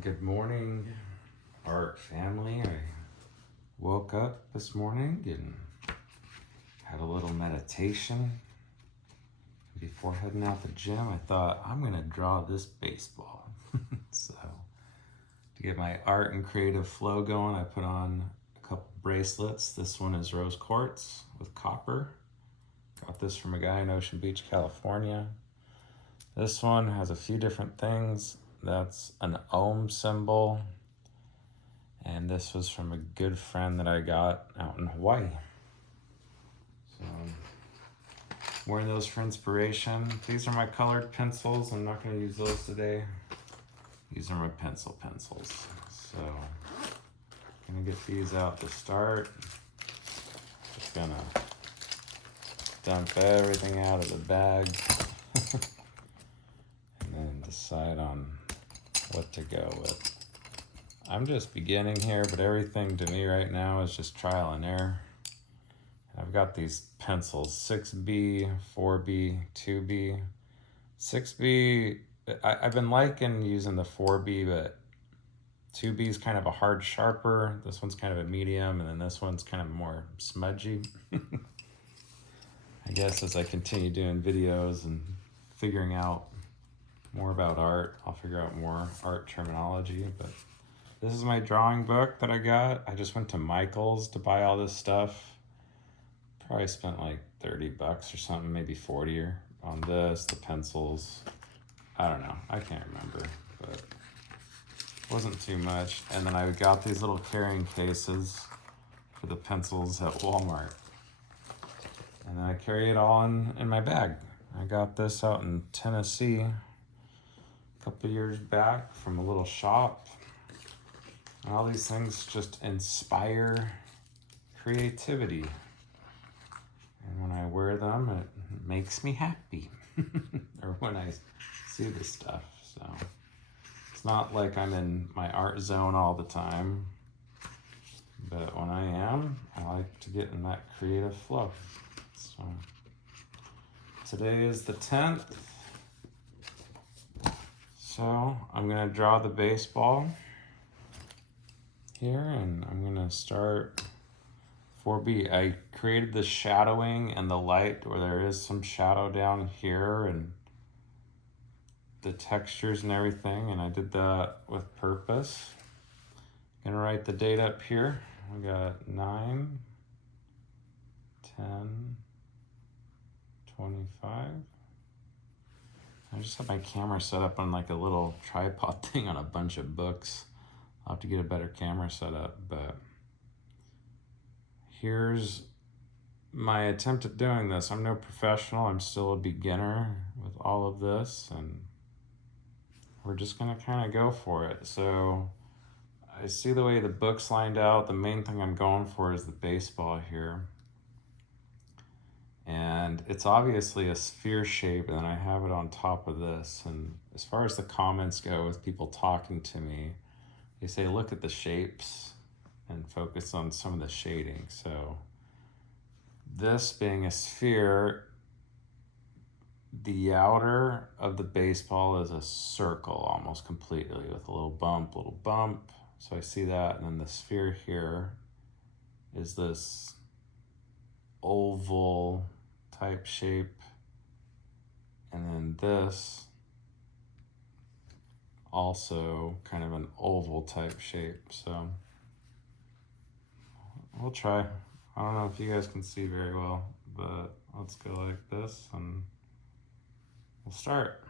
Good morning, art family. I woke up this morning and had a little meditation. Before heading out the gym, I thought I'm gonna draw this baseball. So to get my art and creative flow going, I put on a couple bracelets. This one is rose quartz with copper. Got this from a guy in Ocean Beach, California. This one has a few different things. That's an Ohm symbol. And this was from a good friend that I got out in Hawaii. So, wearing those for inspiration. These are my colored pencils. I'm not going to use those today. These are my pencils. So, I'm going to get these out to start. Just going to dump everything out of the bag. And then decide on what to go with. I'm just beginning here, but everything to me right now is just trial and error. I've got these pencils, 6B, 4B, 2B. 6B, I've been liking using the 4B, but 2B is kind of a hard sharper. This one's kind of a medium, and then this one's kind of more smudgy. I guess as I continue doing videos and figuring out more about art, I'll figure out more art terminology, but this is my drawing book that I got. I just went to Michael's to buy all this stuff. Probably spent like 30 bucks or something, maybe 40 on this, the pencils. I don't know, I can't remember, but it wasn't too much. And then I got these little carrying cases for the pencils at Walmart. And then I carry it all in my bag. I got this out in Tennessee a couple years back from a little shop. And all these things just inspire creativity. And when I wear them, it makes me happy. Or when I see this stuff. So it's not like I'm in my art zone all the time. But when I am, I like to get in that creative flow. So today is the 10th. So I'm gonna draw the baseball here, and I'm gonna start 4B. I created the shadowing and the light where there is some shadow down here and the textures and everything, and I did that with purpose. I'm gonna write the date up here. We got 9, 10, 25. I just have my camera set up on like a little tripod thing on a bunch of books. I'll have to get a better camera set up, but here's my attempt at doing this. I'm no professional, I'm still a beginner with all of this, and we're just gonna kind of go for it. So I see the way the book's lined out. The main thing I'm going for is the baseball here. And it's obviously a sphere shape, and then I have it on top of this. And as far as the comments go with people talking to me, they say, look at the shapes and focus on some of the shading. So this being a sphere, the outer of the baseball is a circle almost completely with a little bump. So I see that, and then the sphere here is this oval type shape, and then this also kind of an oval type shape. So we'll try. I don't know if you guys can see very well, but let's go like this and we'll start.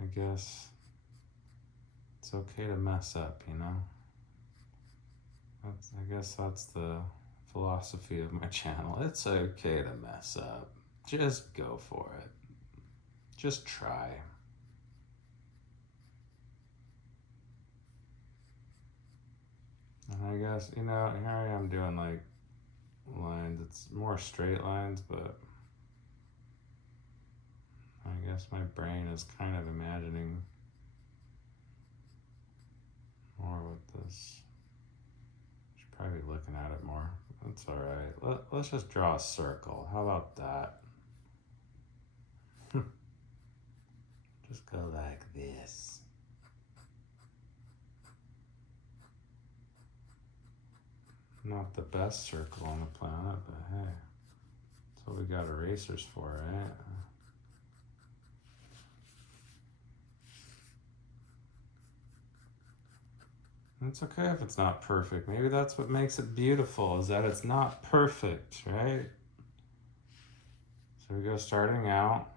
I guess it's okay to mess up, you know? I guess that's the philosophy of my channel. It's okay to mess up. Just go for it. Just try. And I guess, you know, here I am doing like lines. It's more straight lines, but I guess my brain is kind of imagining more with this. Should probably be looking at it more. That's all right. Let's just draw a circle. How about that? Just go like this. Not the best circle on the planet, but hey, that's what we got erasers for, right? It's okay if it's not perfect. Maybe that's what makes it beautiful, is that it's not perfect, right? So we go starting out.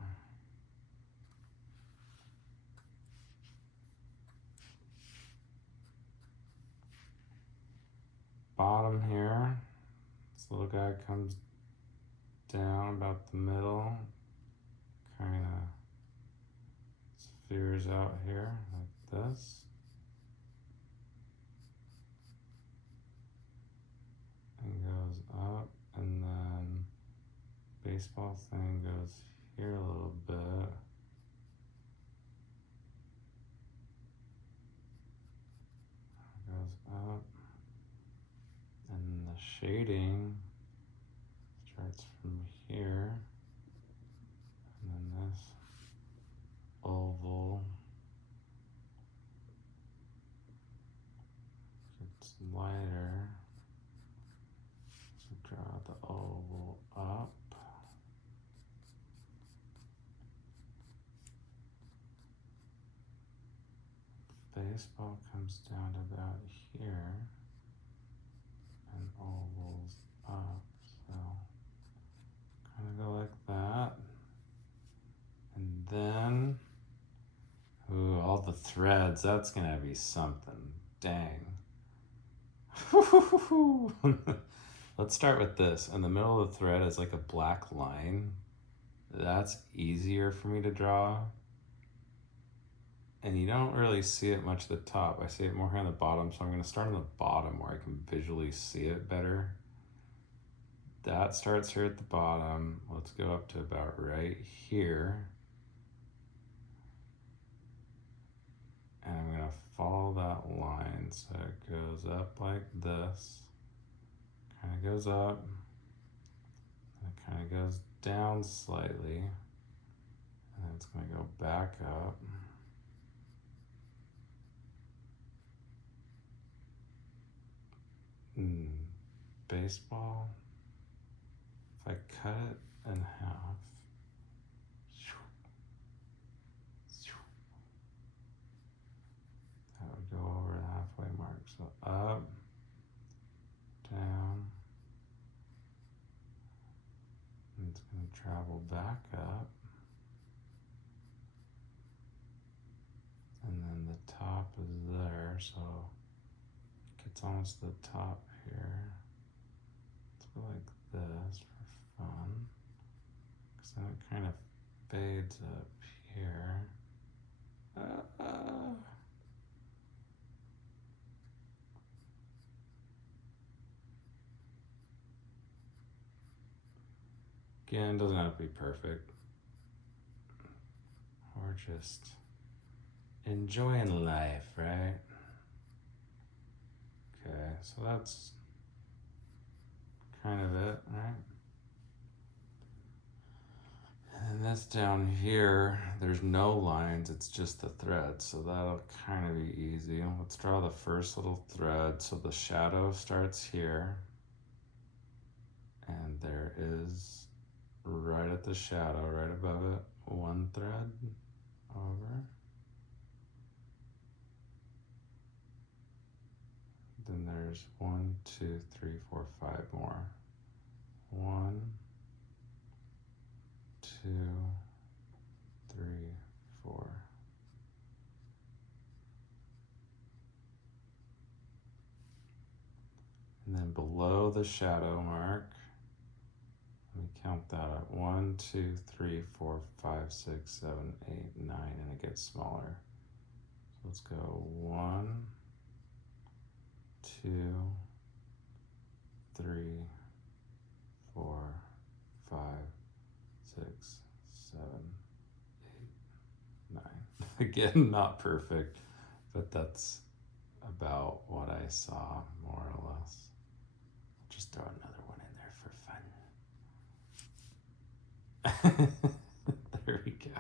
Bottom here, this little guy comes down about the middle, kind of spheres out here like this. And goes up, and then baseball thing goes here a little bit. Goes up. And the shading starts from here, and then this oval gets lighter. So draw the oval up. Baseball comes down to about here. And ovals up, so kind of go like that, and then, ooh, all the threads, that's gonna be something, dang. Let's start with this. In the middle of the thread is like a black line. That's easier for me to draw. And you don't really see it much at the top. I see it more here on the bottom, so I'm going to start on the bottom where I can visually see it better. That starts here at the bottom. Let's go up to about right here. And I'm going to follow that line so it goes up like this. Kind of goes up. And it kind of goes down slightly. And then it's going to go back up. Baseball, if I cut it in half, that would go over the halfway mark. So up, down, and it's going to travel back up, and then the top is there, so it gets almost to the top here. Let's go like this for fun, because then it kind of fades up here. Again, doesn't have to be perfect. We're just enjoying life, right? Okay, so that's kind of it, right? And this down here, there's no lines, it's just the thread, so that'll kind of be easy. Let's draw the first little thread. So the shadow starts here, and there is, right at the shadow, right above it, one thread over. Then there's 1, 2, 3, 4, 5 more. 1, 2, 3, 4. And then below the shadow mark, let me count that up. 1, 2, 3, 4, 5, 6, 7, 8, 9, and it gets smaller. So let's go 1, 2, 3, 4, 5, 6, 7, 8, 9. Again, not perfect, but that's about what I saw, more or less. Just throw another one. There we go.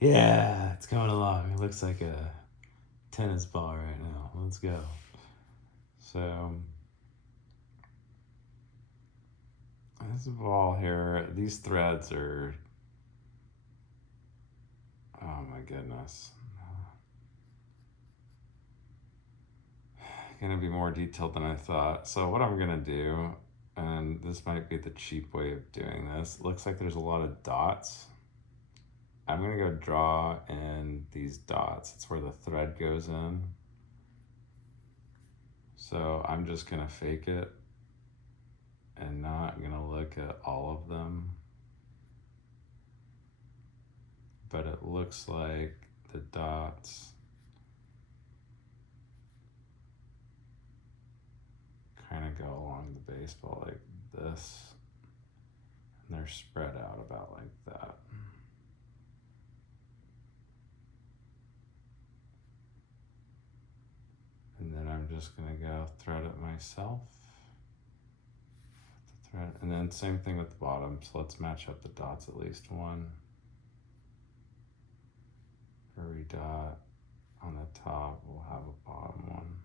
Yeah, it's coming along. It looks like a tennis ball right now. Let's go. So this ball here, these threads are, oh my goodness, gonna be more detailed than I thought. So what I'm gonna do, and this might be the cheap way of doing this, looks like there's a lot of dots. I'm gonna go draw in these dots. It's where the thread goes in. So I'm just gonna fake it and not gonna look at all of them. But it looks like the dots kind of go along the baseball like this, and they're spread out about like that. And then I'm just gonna go thread it myself. The thread, and then same thing with the bottom. So let's match up the dots at least one. For every dot on the top, we'll have a bottom one.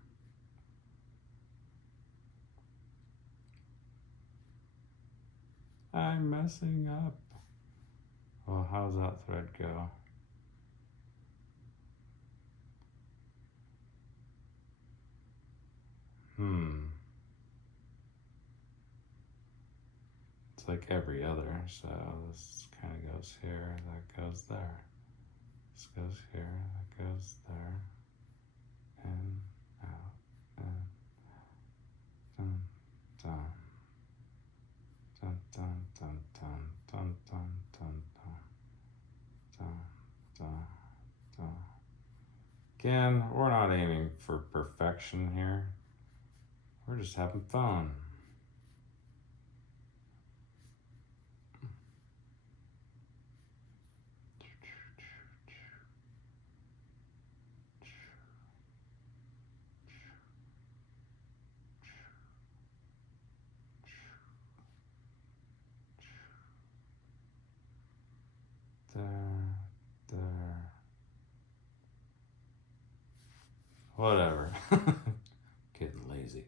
I'm messing up. Well, how's that thread go? It's like every other, so this kind of goes here, that goes there. This goes here, that goes there. In, out, in. Dun, dun. Dun, dun, dun, dun, dun, dun, dun, dun, dun, dun. Again, we're not aiming for perfection here. We're just having fun. There. Whatever. Getting lazy.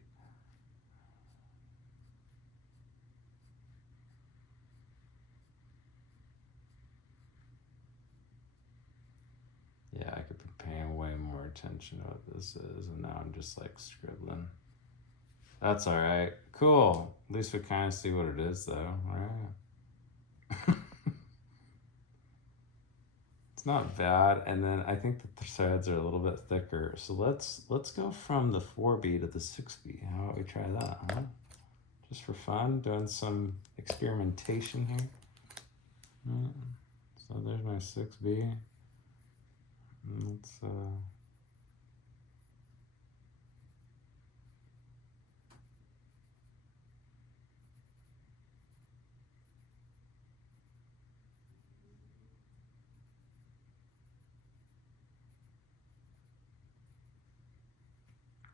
Yeah, I could be paying way more attention to what this is, and now I'm just like scribbling. That's alright. Cool. At least we kind of see what it is, though, right? It's not bad, and then I think the threads are a little bit thicker. So let's go from the 4B to the 6B. How about we try that, huh? Just for fun, doing some experimentation here. So there's my 6B. Let's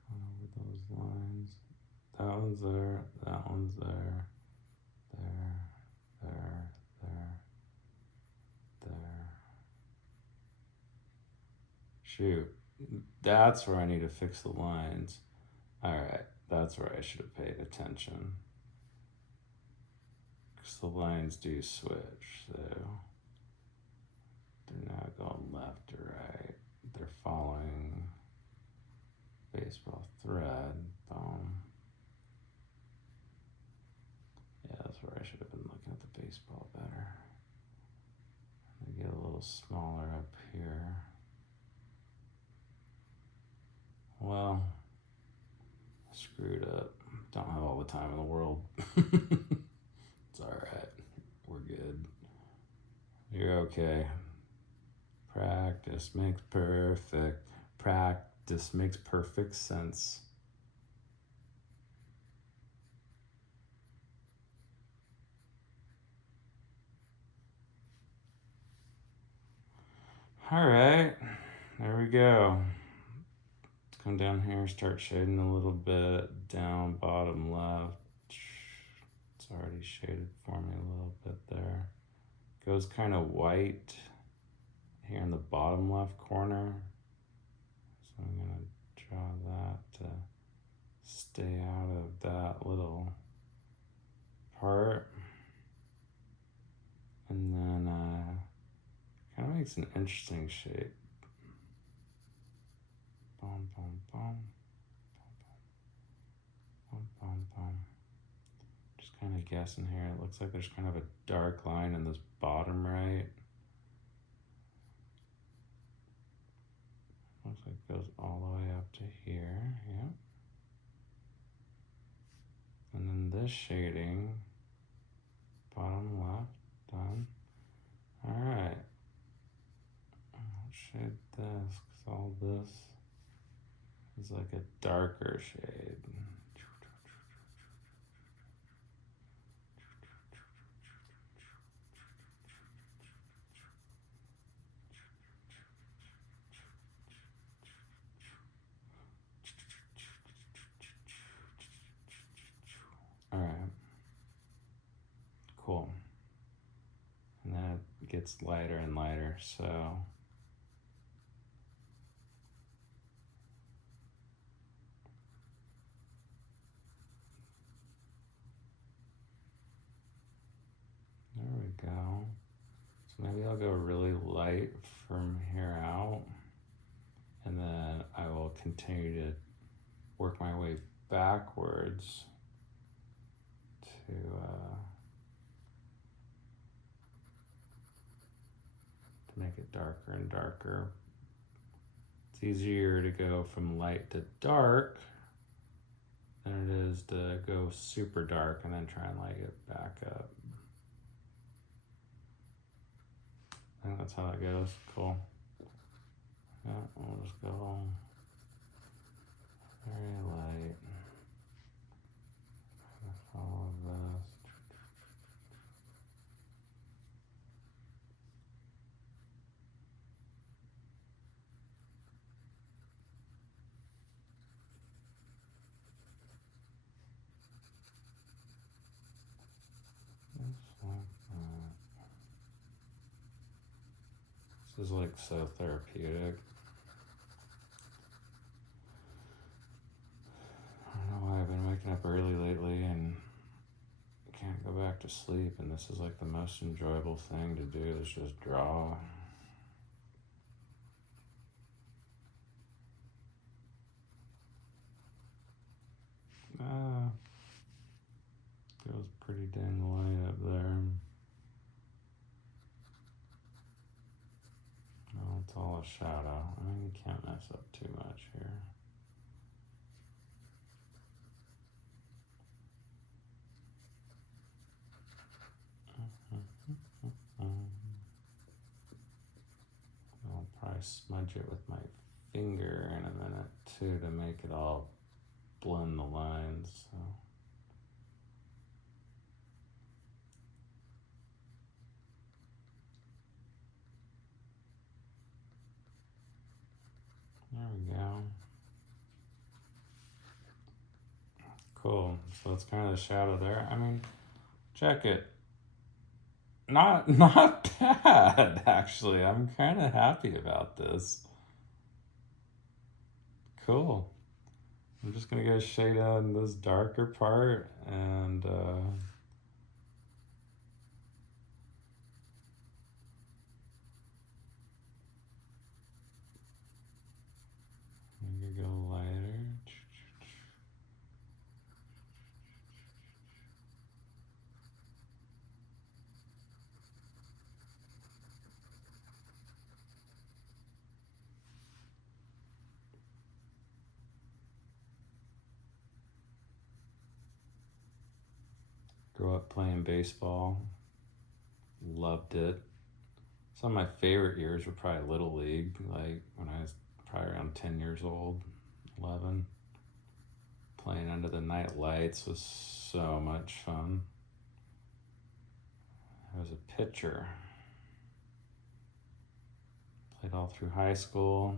over those lines. That one's there, that one's there, there, there. Shoot, that's where I need to fix the lines. Alright, that's where I should have paid attention. Because the lines do switch, so they're not going left or right. They're following baseball thread. Boom. Yeah, that's where I should have been looking at the baseball better. They get a little smaller up here. Well, I screwed up. Don't have all the time in the world. It's alright. We're good. You're okay. Practice makes perfect. Practice makes perfect sense. Alright, there we go. Let's come down here, start shading a little bit, down, bottom left. It's already shaded for me a little bit there. Goes kind of white here in the bottom left corner. So I'm gonna draw that to stay out of that little part. And then kind of makes an interesting shape. Boom, boom, boom. Boom, boom, boom. Just kind of guessing here. It looks like there's kind of a dark line in this bottom right. Looks like it goes all the way up to here. Yep. And then this shading, bottom left, done. All right. I'll shade this because all this is like a darker shade. All right. Cool. And then it gets lighter and lighter, so there we go. So maybe I'll go really light from here out, and then I will continue to work my way backwards to make it darker and darker. It's easier to go from light to dark than it is to go super dark and then try and light it back up. I think that's how it goes. Cool. Yeah, we'll just go very light. All of this. Just like that. This is like so therapeutic. I don't know why I've been waking up early lately and can't go back to sleep, and this is like the most enjoyable thing to do is just draw. Feels pretty dang light up there. No, it's all a shadow. I mean, you can't mess up too much here. I'll probably smudge it with my finger in a minute too to make it all blend the lines. So. There we go. Cool. So that's kind of the shadow there. I mean, check it. Not bad, actually. I'm kind of happy about this. Cool. I'm just gonna go shade on this darker part and maybe go lighter. Grew up playing baseball. Loved it. Some of my favorite years were probably Little League, like when I was probably around 10 years old, 11. Playing under the night lights was so much fun. I was a pitcher. Played all through high school.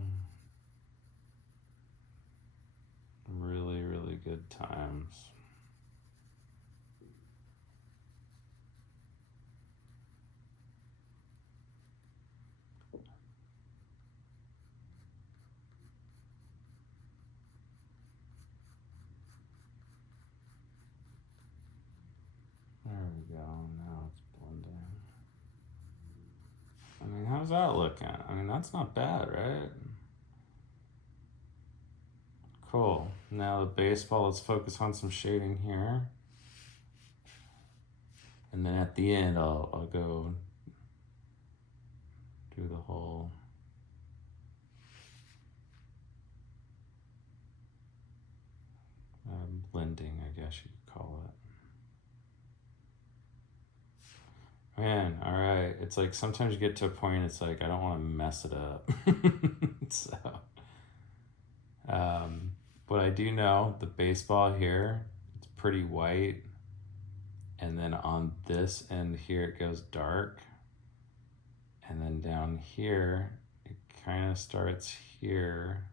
Really, really good times. we go. Now it's blending. I mean, how's that looking? I mean, that's not bad, right? Cool. Now the baseball, let's focus on some shading here. And then at the end, I'll go do the whole blending, I guess you could call it. Man, all right. It's like sometimes you get to a point, it's like I don't want to mess it up. So, but I do know the baseball here, it's pretty white. And then on this end here, it goes dark. And then down here, it kind of starts here.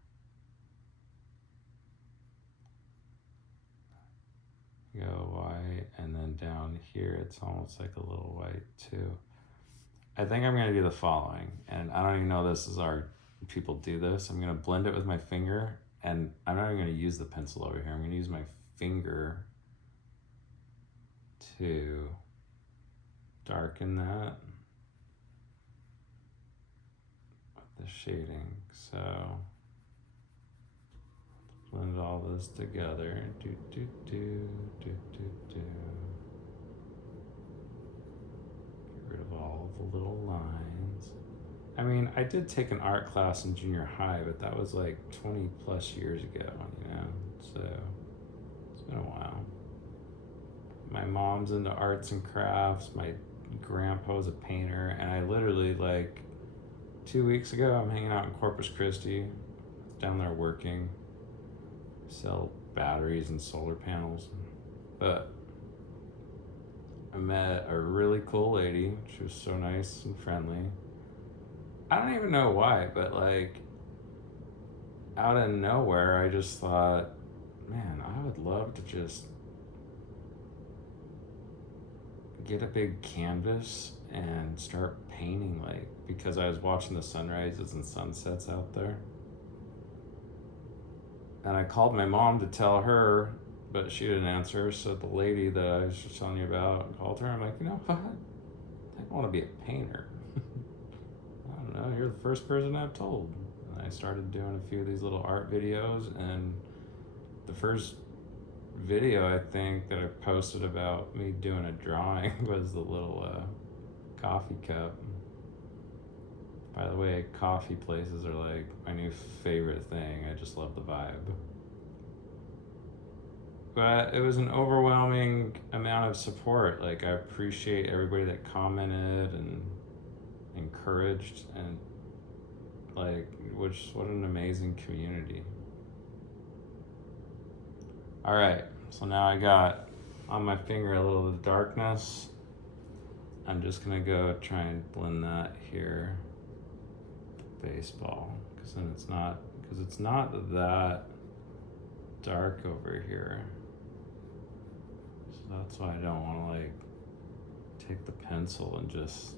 Go white, and then down here, it's almost like a little white too. I think I'm gonna do the following, and I don't even know this is our, people do this. I'm gonna blend it with my finger, and I'm not even gonna use the pencil over here. I'm gonna use my finger to darken that with the shading. So blend all this together. Do. Get rid of all the little lines. I mean, I did take an art class in junior high, but that was like 20 plus years ago, you know? So it's been a while. My mom's into arts and crafts. My grandpa's a painter, and I literally, like 2 weeks ago, I'm hanging out in Corpus Christi, down there working, sell batteries and solar panels. But I met a really cool lady. She was so nice and friendly. I don't even know why, but like out of nowhere, I just thought, man, I would love to just get a big canvas and start painting, like, because I was watching the sunrises and sunsets out there. And I called my mom to tell her, but she didn't answer. So the lady that I was just telling you about called her. I'm like, you know what? I don't want to be a painter. I don't know. You're the first person I've told. And I started doing a few of these little art videos. And the first video I think that I posted about me doing a drawing was the little coffee cup. By the way, coffee places are like my new favorite thing. I just love the vibe. But it was an overwhelming amount of support. Like, I appreciate everybody that commented and encouraged, and like, what an amazing community. All right, so now I got on my finger a little of the darkness. I'm just gonna go try and blend that here. Baseball, because then it's not that dark over here, so that's why I don't want to like take the pencil and just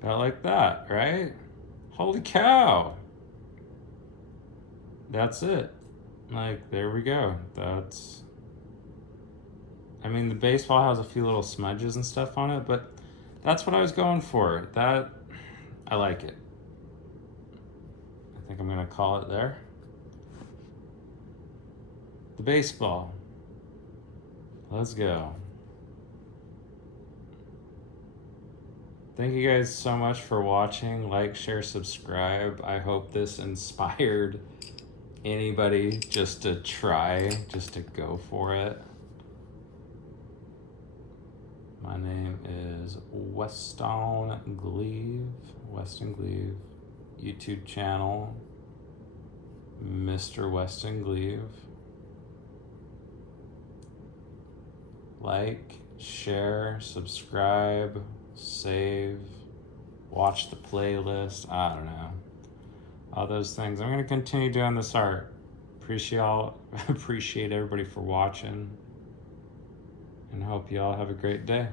about like that, right? Holy cow. That's it. Like, there we go. I mean, the baseball has a few little smudges and stuff on it, but that's what I was going for. I like it. I think I'm gonna call it there. The baseball. Let's go. Thank you guys so much for watching. Like, share, subscribe. I hope this inspired anybody just to try, just to go for it. My name is Weston Gleave. YouTube channel, Mr. Weston Gleave. Like, share, subscribe, save, watch the playlist. I don't know. All those things. I'm going to continue doing this art. appreciate everybody for watching, and hope you all have a great day.